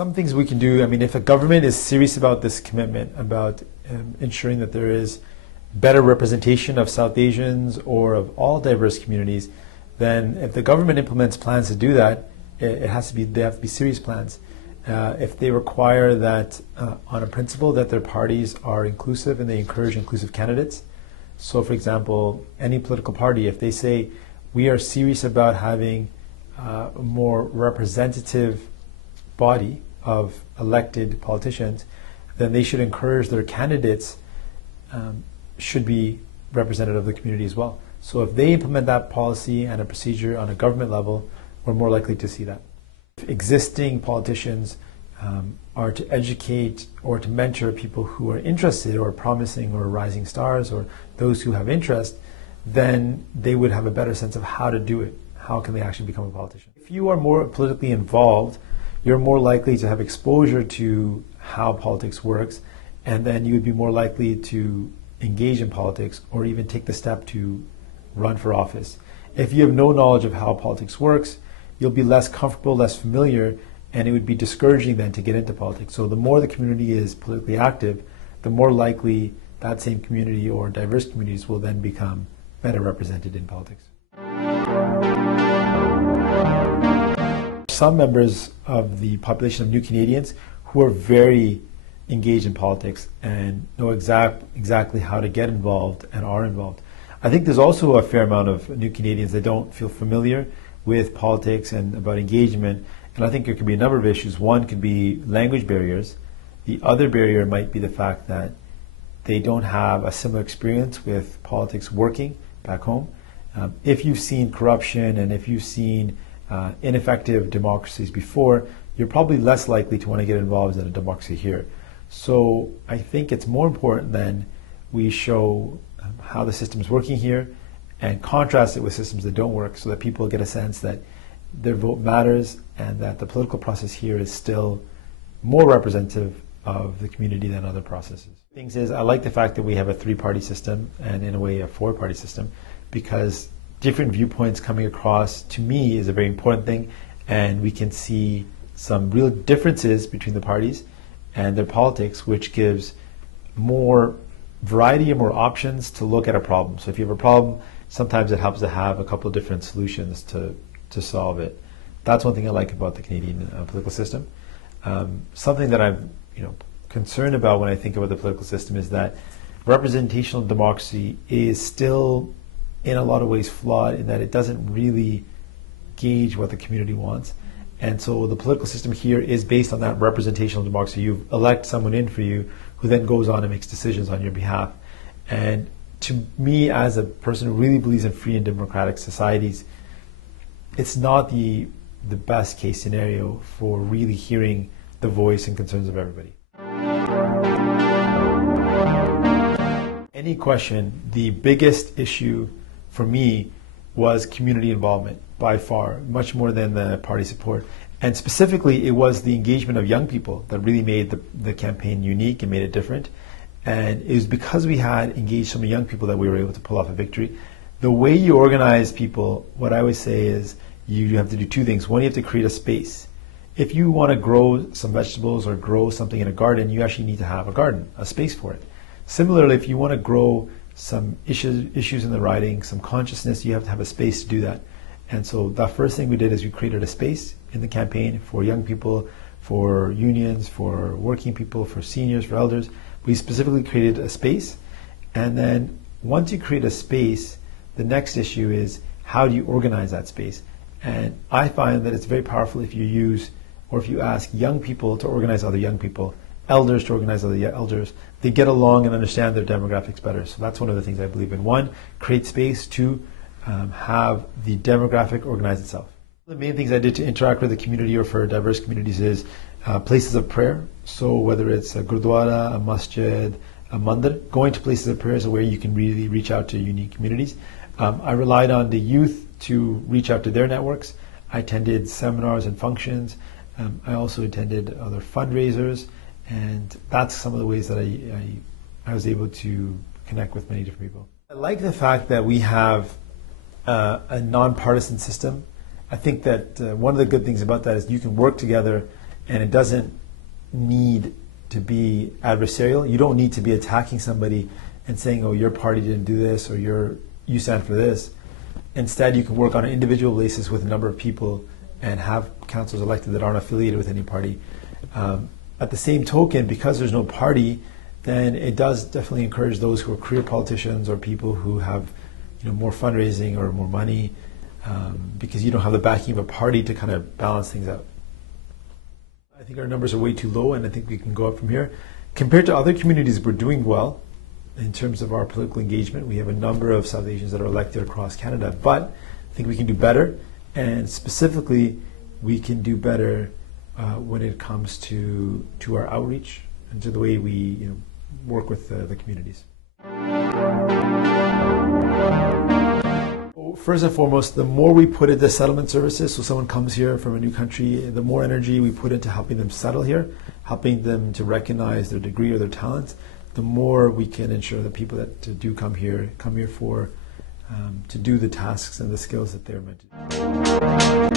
Some things we can do, I mean, if a government is serious about this commitment, about ensuring that there is better representation of South Asians or of all diverse communities, then if the government implements plans to do that, they have to be serious plans. If they require that on a principle that their parties are inclusive and they encourage inclusive candidates. So for example, any political party, if they say we are serious about having a more representative body of elected politicians, then they should encourage their candidates should be representative of the community as well. So if they implement that policy and a procedure on a government level, we're more likely to see that. If existing politicians are to educate or to mentor people who are interested or promising or rising stars or those who have interest, then they would have a better sense of how to do it. How can they actually become a politician? If you are more politically involved, you're more likely to have exposure to how politics works, and then you would be more likely to engage in politics or even take the step to run for office. If you have no knowledge of how politics works, you'll be less comfortable, less familiar, and it would be discouraging then to get into politics. So the more the community is politically active, the more likely that same community or diverse communities will then become better represented in politics. Some members of the population of New Canadians who are very engaged in politics and know exactly how to get involved and are involved. I think there's also a fair amount of New Canadians that don't feel familiar with politics and about engagement, and I think there could be a number of issues. One could be language barriers. The other barrier might be the fact that they don't have a similar experience with politics working back home. If you've seen corruption and if you've seen ineffective democracies before, you're probably less likely to want to get involved in a democracy here. So I think it's more important than we show how the system is working here and contrast it with systems that don't work, so that people get a sense that their vote matters and that the political process here is still more representative of the community than other processes. Things is, I like the fact that we have a three-party system and in a way a four-party system, because different viewpoints coming across to me is a very important thing, and we can see some real differences between the parties and their politics, which gives more variety and more options to look at a problem. So if you have a problem, sometimes it helps to have a couple of different solutions to solve it. That's one thing I like about the Canadian political system. Something that I'm concerned about when I think about the political system is that representational democracy is still in a lot of ways flawed in that it doesn't really gauge what the community wants. And so the political system here is based on that representational democracy. You elect someone in for you who then goes on and makes decisions on your behalf. And to me, as a person who really believes in free and democratic societies, it's not the best case scenario for really hearing the voice and concerns of everybody. Any question, the biggest issue for me was community involvement by far, much more than the party support. And specifically, it was the engagement of young people that really made the campaign unique and made it different. And it was because we had engaged so many young people that we were able to pull off a victory. The way you organize people, what I always say is you have to do two things. One, you have to create a space. If you want to grow some vegetables or grow something in a garden, you actually need to have a garden, a space for it. Similarly, if you want to grow some issues in the riding, some consciousness, you have to have a space to do that. And so the first thing we did is we created a space in the campaign for young people, for unions, for working people, for seniors, for elders. We specifically created a space. And then once you create a space, the next issue is how do you organize that space? And I find that it's very powerful if you use, or if you ask young people to organize other young people, elders to organize other elders. They get along and understand their demographics better. So that's one of the things I believe in. One, create space. Two, have the demographic organize itself. The main things I did to interact with the community or for diverse communities is places of prayer. So whether it's a gurdwara, a masjid, a mandir, going to places of prayer is a way you can really reach out to unique communities. I relied on the youth to reach out to their networks. I attended seminars and functions. I also attended other fundraisers, and that's some of the ways that I was able to connect with many different people. I like the fact that we have a nonpartisan system. I think that one of the good things about that is you can work together and it doesn't need to be adversarial. You don't need to be attacking somebody and saying, oh, your party didn't do this, or you stand for this. Instead, you can work on an individual basis with a number of people and have councils elected that aren't affiliated with any party. At the same token, because there's no party, then it does definitely encourage those who are career politicians or people who have more fundraising or more money, because you don't have the backing of a party to kind of balance things out. I think our numbers are way too low, and I think we can go up from here. Compared to other communities, we're doing well in terms of our political engagement. We have a number of South Asians that are elected across Canada, but I think we can do better, and specifically we can do better when it comes to our outreach and to the way we work with the communities. First and foremost, the more we put into settlement services, so someone comes here from a new country, the more energy we put into helping them settle here, helping them to recognize their degree or their talents, the more we can ensure that people that do come here for to do the tasks and the skills that they're meant to do.